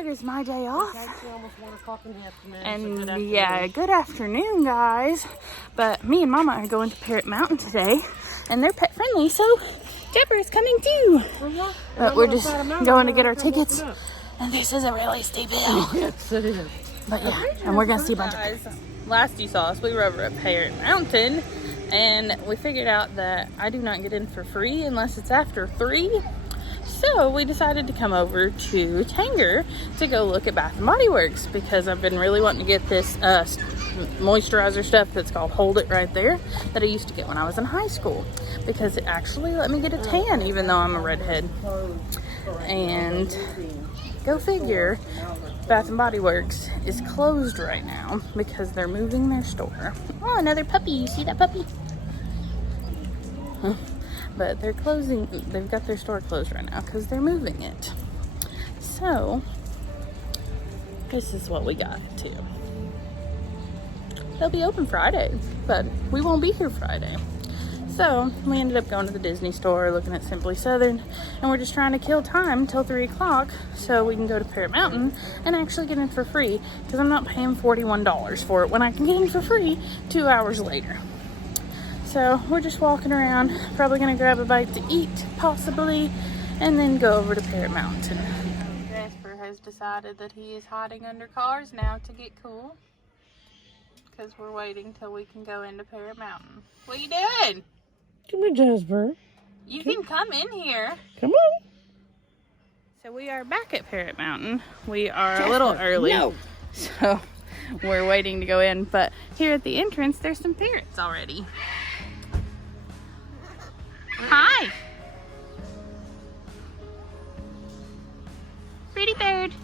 tonight is my day off. It's actually almost 1 o'clock in the afternoon. And yeah, good afternoon, guys. But me and Mama are going to Parrot Mountain today, and they're pet friendly, so Deborah is coming too. But we're just going to get our tickets, and this is a really steep hill. Yes, it is. But yeah, and we're gonna see a bunch of guys. Last you saw us, we were over at Parrot Mountain, and we figured out that I do not get in for free unless it's after 3. So we decided to come over to Tanger to go look at Bath & Body Works because I've been really wanting to get this moisturizer stuff that's called Hold It right there that I used to get when I was in high school because it actually let me get a tan even though I'm a redhead. And go figure, Bath & Body Works is closed right now because they're moving their store. Oh, another puppy. You see that puppy? Huh. But they're closing, they've got their store closed right now because they're moving it. So, this is what we got too. They'll be open Friday, but we won't be here Friday. So, we ended up going to the Disney store, looking at Simply Southern, and we're just trying to kill time till 3 o'clock so we can go to Parrot Mountain and actually get in for free because I'm not paying $41 for it when I can get in for free 2 hours later. So we're just walking around, probably gonna grab a bite to eat, possibly, and then go over to Parrot Mountain. Jasper has decided that he is hiding under cars now to get cool, because we're waiting till we can go into Parrot Mountain. What are you doing? Come here, Jasper. You can come in here. Come on. So we are back at Parrot Mountain. We are a little early, so we're waiting to go in, but here at the entrance, there's some parrots already. Hi! Pretty bird.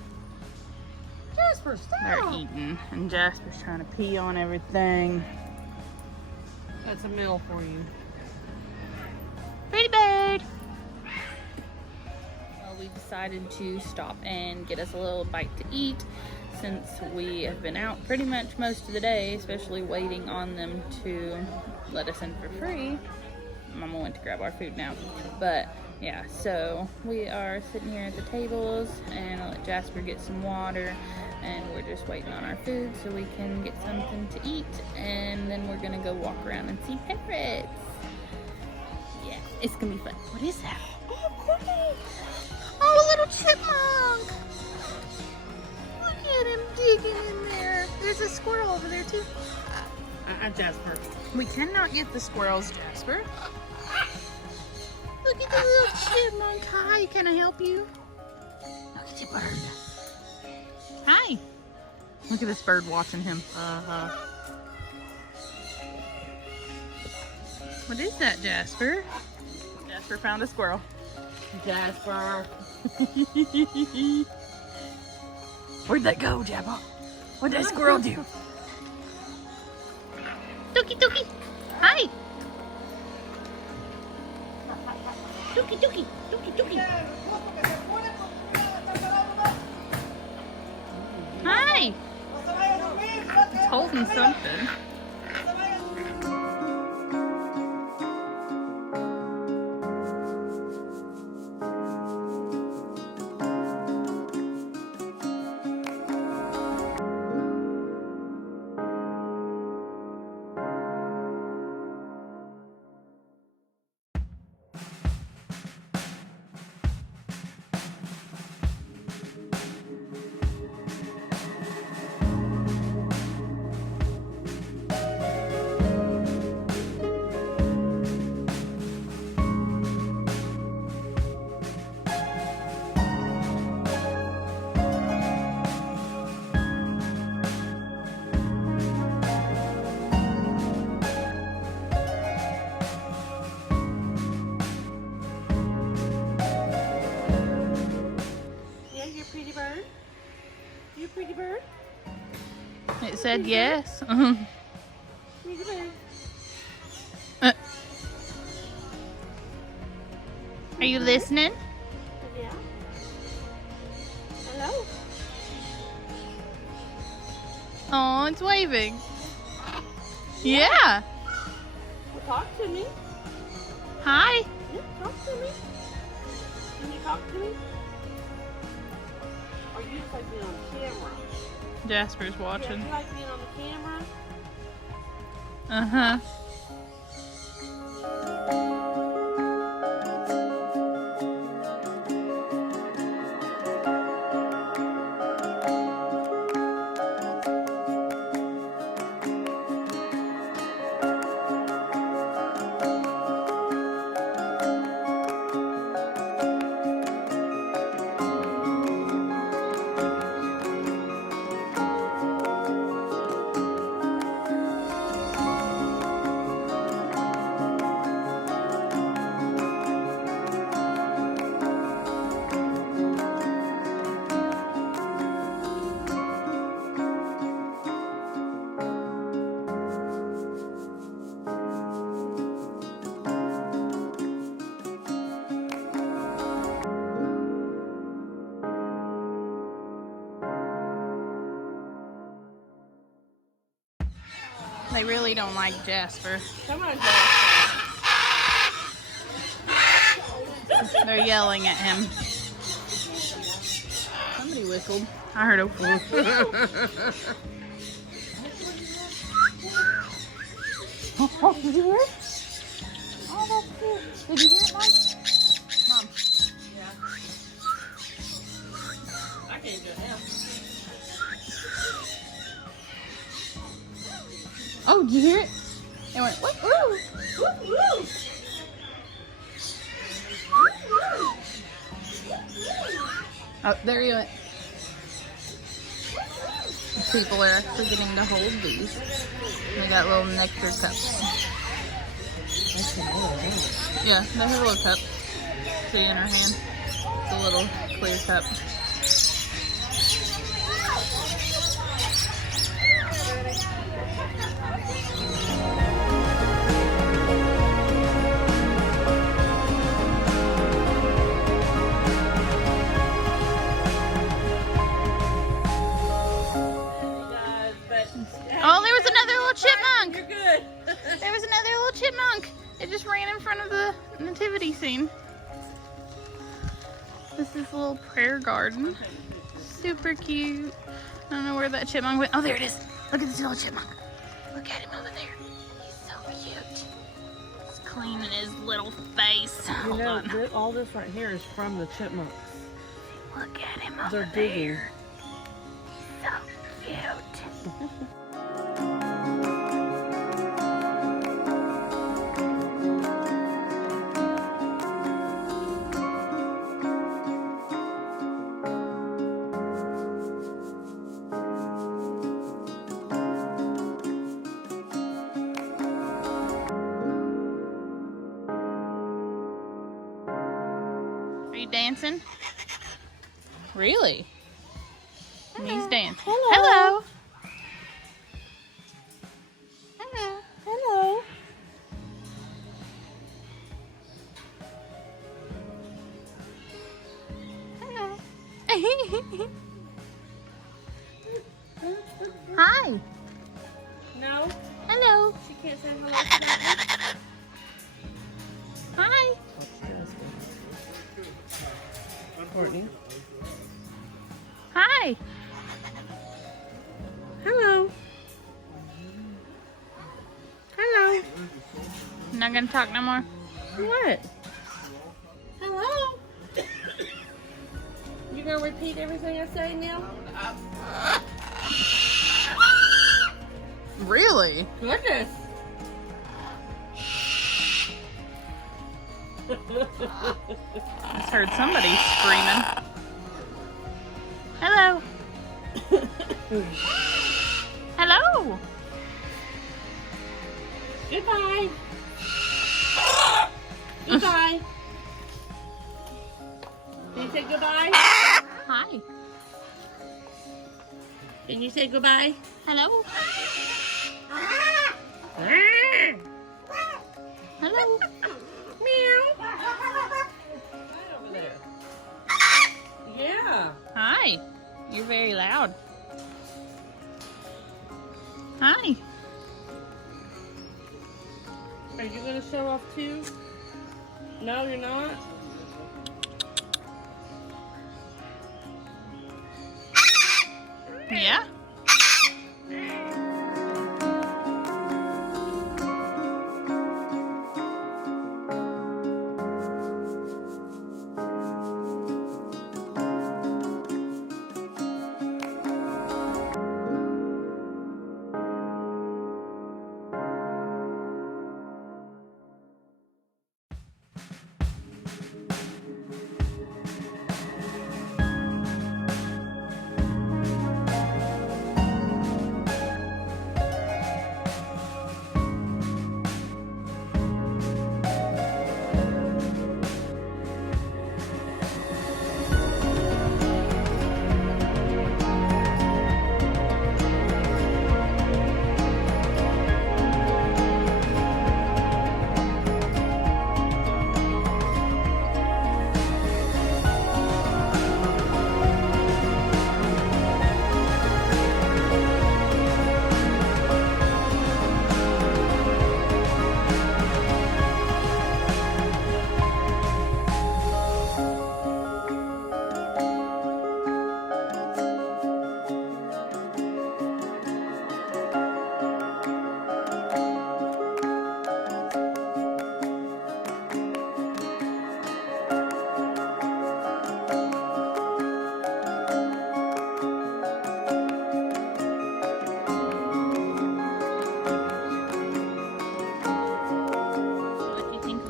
Jasper, stop. They're eating, and Jasper's trying to pee on everything. That's a meal for you. Pretty bird! Well, we decided to stop and get us a little bite to eat since we have been out pretty much most of the day, especially waiting on them to let us in for free. Mama went to grab our food now, but yeah, so we are sitting here at the tables and I'll let Jasper get some water and we're just waiting on our food so we can get something to eat, and then we're gonna go walk around and see parrots. Yeah, it's gonna be fun. What is that? Oh, Courtney! Oh, a little chipmunk! Look at him digging in there. There's a squirrel over there too. Jasper. We cannot get the squirrels, Jasper. Look at the little chipmunk. Hi, can I help you? Look at your bird. Hi. Look at this bird watching him. What is that, Jasper? Jasper found a squirrel. Jasper. Where'd that go, Jabba? What'd that squirrel do? Dookie, Dookie. Hi. Dookie, Dookie, Dookie, Dookie. Hi. It's holding something. Pretty bird? It said yes. Pretty bird. Are you listening? Yeah. Hello. Oh, it's waving. Yeah. Well, talk to me. Hi. Yeah, talk to me. Can you talk to me? Are you You just like being on camera. Jasper's Yeah, watching. you like being on the camera? Uh-huh. They really don't like Jasper. Come on, Jasper. They're yelling at him. Somebody whistled. I heard a whistle. Oh, did you hear it? Oh, that's cute. Did you hear it, Mom? Mom. Yeah. I can't do it now. Oh, did you hear it? It went, what? Ooh. Oh, there he went. People are actually getting to hold these. We got little nectar cups. Yeah, they have a little cup. See in her hand. It's a little clear cup. Oh, there was another little chipmunk. You're good. There was another little chipmunk. It just ran in front of the nativity scene. This is a little prayer garden. Super cute. I don't know where that chipmunk went. Oh, there it is. Look at this little chipmunk. Look at him over there. He's so cute. He's cleaning his little face. Hold on. All this right here is from the chipmunks. Look at him over They're digging. there. So cute. Are you dancing? Really? He's dancing. Hello. Hello. Hello. Hello. Hi. No, Hello. she can't say hello to that. Hi. Courtney. Hi. Hello. Hello. Not gonna talk no more. What? Hello. You gonna repeat everything I say now? Really? Goodness. Just heard somebody screaming. Hello. Hello. Goodbye. Goodbye. Can you say goodbye? Hi. Can you say goodbye? Hello. Hello. Meow. Right over there. Yeah. Hi. You're very loud. Hi. Are you gonna show off too? No, you're not. Yeah?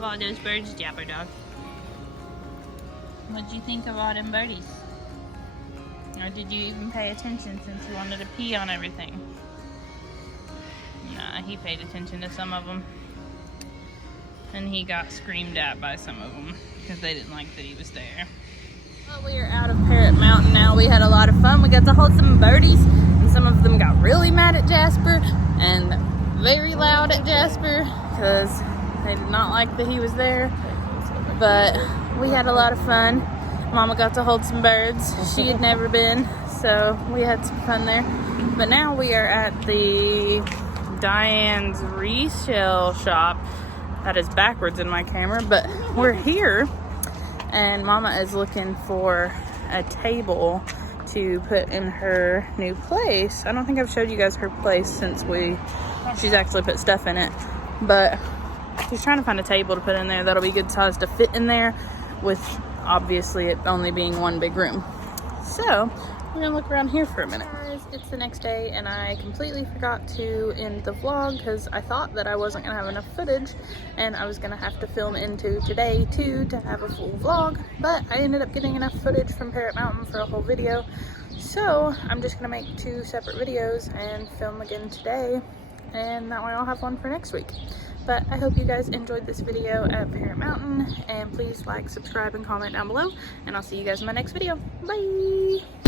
All those birds, Jabber Dog? What'd you think of all them birdies? Or did you even pay attention since you wanted to pee on everything? Nah, he paid attention to some of them. And he got screamed at by some of them because they didn't like that he was there. Well, we are out of Parrot Mountain now. We had a lot of fun. We got to hold some birdies, and some of them got really mad at Jasper and very loud at Jasper because they did not like that he was there. But we had a lot of fun. Mama got to hold some birds. She had never been, so we had some fun there. But now we are at the Diane's resale shop. That is backwards in my camera, but we're here and Mama is looking for a table to put in her new place. I don't think I've showed you guys her place since she's actually put stuff in it, but she's trying to find a table to put in there that'll be good size to fit in there, with obviously it only being one big room. So we're gonna look around here for a minute. Guys, it's the next day and I completely forgot to end the vlog because I thought that I wasn't gonna have enough footage and I was gonna have to film into today too to have a full vlog, but I ended up getting enough footage from Parrot Mountain for a whole video. So I'm just gonna make 2 separate videos and film again today, and that way I'll have one for next week. But I hope you guys enjoyed this video at Parrot Mountain, and please like, subscribe, and comment down below, and I'll see you guys in my next video. Bye!